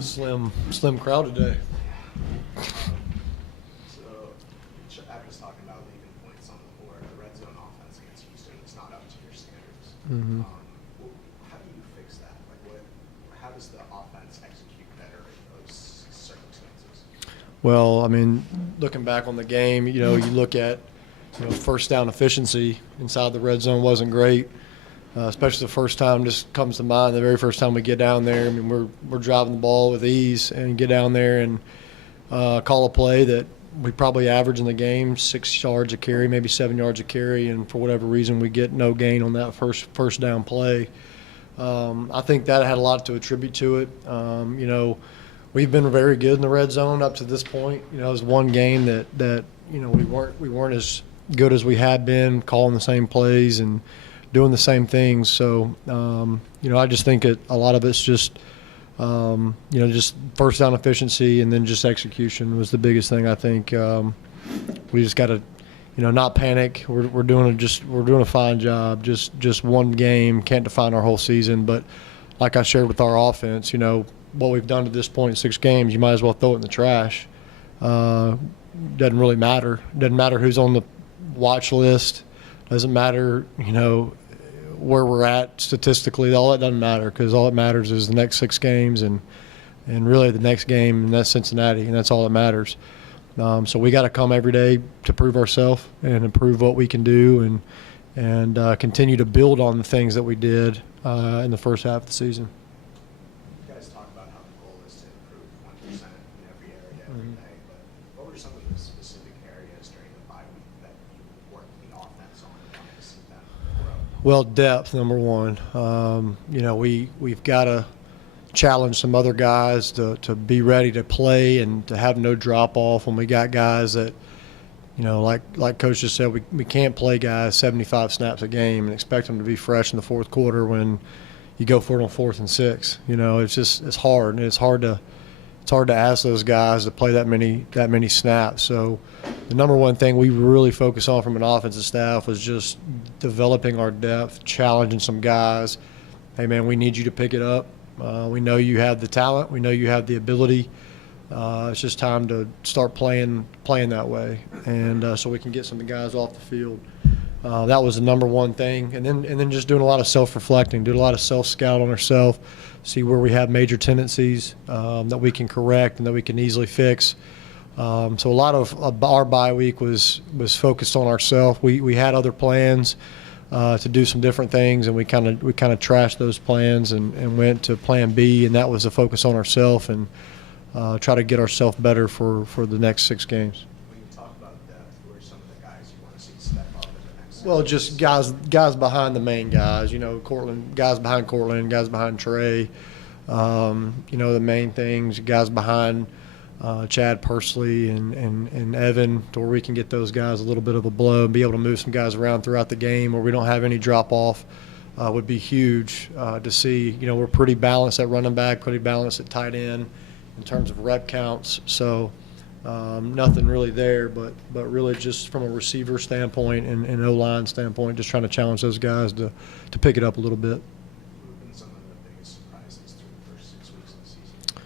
Slim crowd today. So, I was talking about leaving points on the board. The red zone offense against Houston is not up to your standards. Mm-hmm. How do you fix that? How does the offense execute better in those circumstances? Well, I mean, looking back on the game, you look at, first down efficiency inside the red zone wasn't great. Especially the first time, just comes to mind. The very first time we get down there, I mean, we're driving the ball with ease and get down there and call a play that we probably average in the game 6 yards a carry, maybe 7 yards a carry, and for whatever reason we get no gain on that first down play. I think that had a lot to attribute to it. We've been very good in the red zone up to this point. It was one game that we weren't as good as we had been, calling the same plays and doing the same things. So, I just think a lot of it's just, just first down efficiency and then just execution was the biggest thing. I think we just got to, not panic. We're doing a fine job. Just one game can't define our whole season. But like I shared with our offense, what we've done to this point in 6 games, you might as well throw it in the trash. Doesn't really matter. Doesn't matter who's on the watch list. Doesn't matter, where we're at statistically. All that doesn't matter because all that matters is the next 6 games and really the next game, and that's Cincinnati, and that's all that matters. So we got to come every day to prove ourselves and improve what we can do and continue to build on the things that we did in the first half of the season. You guys talk about how the goal is to improve 1% in every area every day, but what were some of the specific areas during the bye week that you worked the offense on and wanted to see them grow? Well, depth, number one. We've got to challenge some other guys to be ready to play and to have no drop off when we got guys that, like Coach just said, we can't play guys 75 snaps a game and expect them to be fresh in the fourth quarter when you go for it on 4th and 6. It's hard, and it's hard to ask those guys to play that many snaps. So the number one thing we really focus on from an offensive staff was just developing our depth, challenging some guys. Hey, man, we need you to pick it up. We know you have the talent. We know you have the ability. It's just time to start playing that way, and so we can get some of the guys off the field. That was the number one thing, and then just doing a lot of self-reflecting, doing a lot of self-scout on ourselves, see where we have major tendencies that we can correct and that we can easily fix. So a lot of our bye week was focused on ourselves. We had other plans to do some different things, and we kind of trashed those plans and went to Plan B, and that was a focus on ourselves and try to get ourselves better for the next 6 games. When you talk about depth, who are some of the guys you want to see step up in the next? Well, just guys behind the main guys. Cortland, guys behind Cortland, guys behind Trey. The main things, guys behind Chad Pursley and Evan, to where we can get those guys a little bit of a blow and be able to move some guys around throughout the game where we don't have any drop off would be huge to see. We're pretty balanced at running back, pretty balanced at tight end in terms of rep counts. So nothing really there, but really just from a receiver standpoint and O-line standpoint, just trying to challenge those guys to pick it up a little bit. What have been some of the biggest surprises through the first 6 weeks of the season?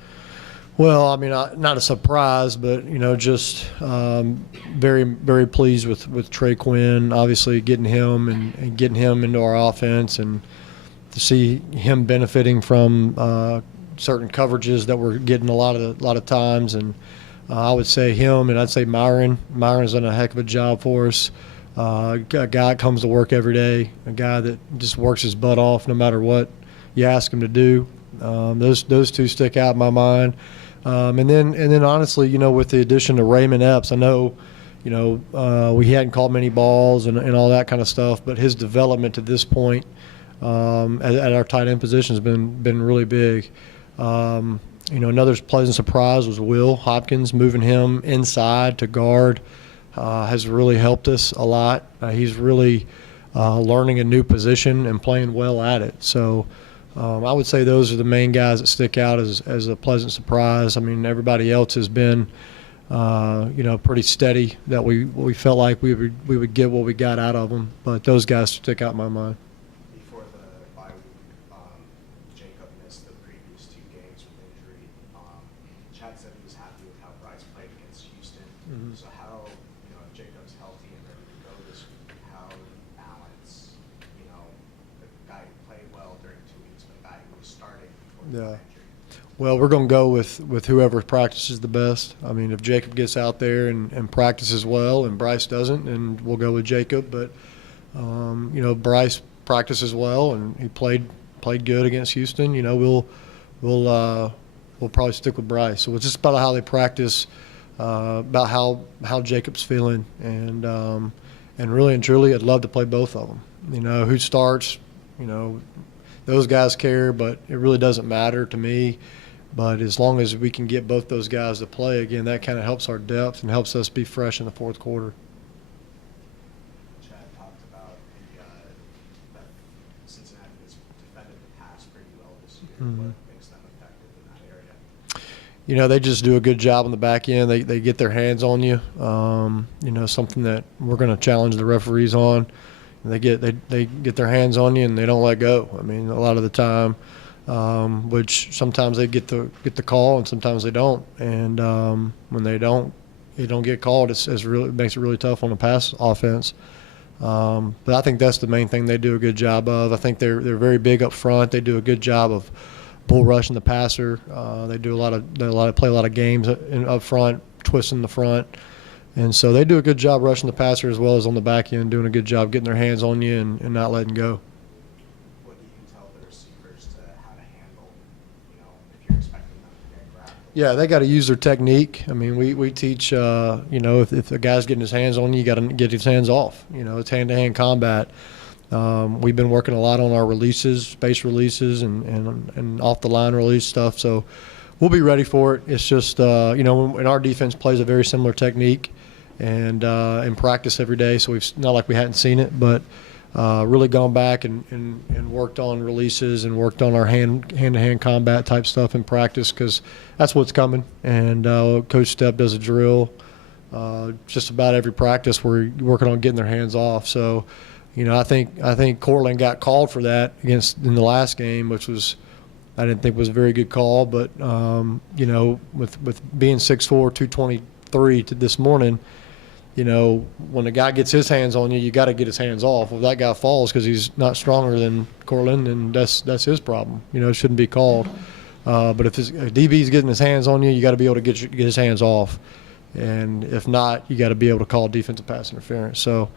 Well, I mean, not a surprise, but just very, very pleased with Trey Quinn. Obviously, getting him and getting him into our offense, and to see him benefiting from certain coverages that we're getting a lot of times. And I would say him, and I'd say Myron. Myron's done a heck of a job for us. A guy that comes to work every day, a guy that just works his butt off no matter what you ask him to do. Those two stick out in my mind. And then honestly, with the addition of Raymond Epps, I know, we hadn't caught many balls and all that kind of stuff, but his development to this point at our tight end position has been really big. Another pleasant surprise was Will Hopkins. Moving him inside to guard has really helped us a lot. He's really learning a new position and playing well at it. So I would say those are the main guys that stick out as a pleasant surprise. I mean, everybody else has been, pretty steady. That we felt like we would get what we got out of them, but those guys stick out in my mind. Before the bye week, Jacob missed the previous 2 games with injury. guys played against Houston. So how, if Jacob's healthy and ready to go this week, how do you balance, the guy who played well during 2 weeks, but the guy who was starting before the injury? Well, we're going to go with whoever practices the best. I mean, if Jacob gets out there and practices well and Bryce doesn't, and we'll go with Jacob. But, Bryce practices well and he played good against Houston. We'll probably stick with Bryce. So it's just about how they practice, about how Jacob's feeling. And really and truly, I'd love to play both of them. Who starts, those guys care, but it really doesn't matter to me. But as long as we can get both those guys to play, again, that kind of helps our depth and helps us be fresh in the fourth quarter. Chad talked about that Cincinnati has defended the pass pretty well this year. What makes them effective in that area? They just do a good job on the back end. They get their hands on you. Something that we're going to challenge the referees on. They get their hands on you and they don't let go. I mean, a lot of the time, which sometimes they get the call and sometimes they don't. And when they don't get called, it makes it really tough on the pass offense. But I think that's the main thing they do a good job of. I think they're very big up front. They do a good job of bull rushing the passer. They play a lot of games up front, twisting the front. And so they do a good job rushing the passer as well as on the back end, doing a good job getting their hands on you and not letting go. What do you tell the receivers how to handle, if you're expecting them to get grabbed? Yeah, they got to use their technique. I mean, we teach, if a guy's getting his hands on you, you got to get his hands off. It's hand-to-hand combat. We've been working a lot on our releases, space releases, and off-the-line release stuff. So we'll be ready for it. It's just, and our defense plays a very similar technique. And in practice every day, so it's not like we hadn't seen it, but really gone back and worked on releases and worked on our hand-to-hand combat type stuff in practice because that's what's coming. And Coach Stepp does a drill just about every practice where you're working on getting their hands off. So, I think Cortland got called for that in the last game, which was I didn't think was a very good call, but with being 6'4", 223 this morning. When a guy gets his hands on you, you got to get his hands off. If that guy falls because he's not stronger than Cortland, then that's his problem. It shouldn't be called. But if a DB's getting his hands on you, you got to be able to get his hands off. And if not, you got to be able to call defensive pass interference. So,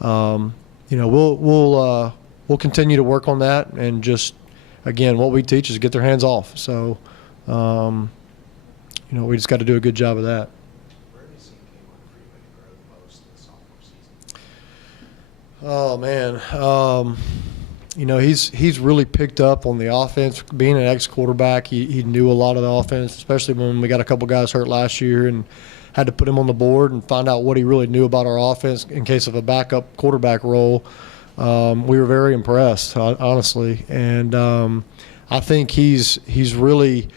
we'll continue to work on that and just again, what we teach is get their hands off. So, we just got to do a good job of that. Oh man, he's really picked up on the offense. Being an ex-quarterback, he knew a lot of the offense, especially when we got a couple guys hurt last year and had to put him on the board and find out what he really knew about our offense in case of a backup quarterback role. We were very impressed, honestly, and I think he's really.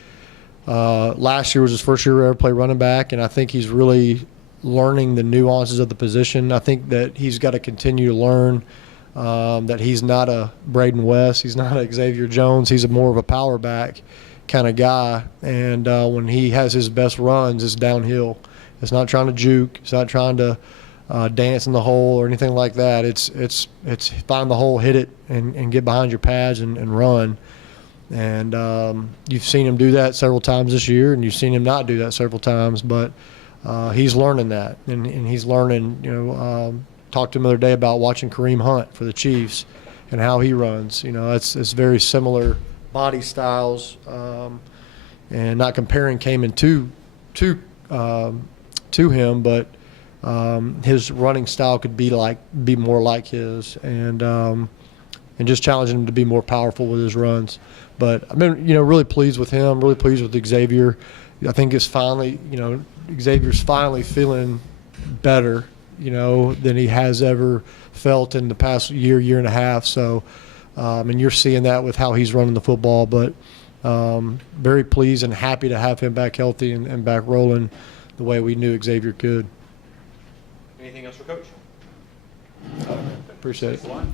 Last year was his first year ever play running back, and I think he's really learning the nuances of the position. I think that he's got to continue to learn that he's not a Braden West. He's not a Xavier Jones. He's more of a power back kind of guy. And when he has his best runs, it's downhill. It's not trying to juke. It's not trying to dance in the hole or anything like that. It's find the hole, hit it, and get behind your pads and run. And you've seen him do that several times this year, and you've seen him not do that several times. But he's learning that, and he's learning. Talked to him the other day about watching Kareem Hunt for the Chiefs and how he runs. It's very similar body styles, and not comparing Kamen to him, but his running style could be more like his, and just challenging him to be more powerful with his runs. But I've been really pleased with him, really pleased with Xavier. I think it's finally Xavier's finally feeling better than he has ever felt in the past year and a half. So and you're seeing that with how he's running the football. But very pleased and happy to have him back healthy and back rolling the way we knew Xavier could. Anything else for Coach? Appreciate it. Thanks a lot.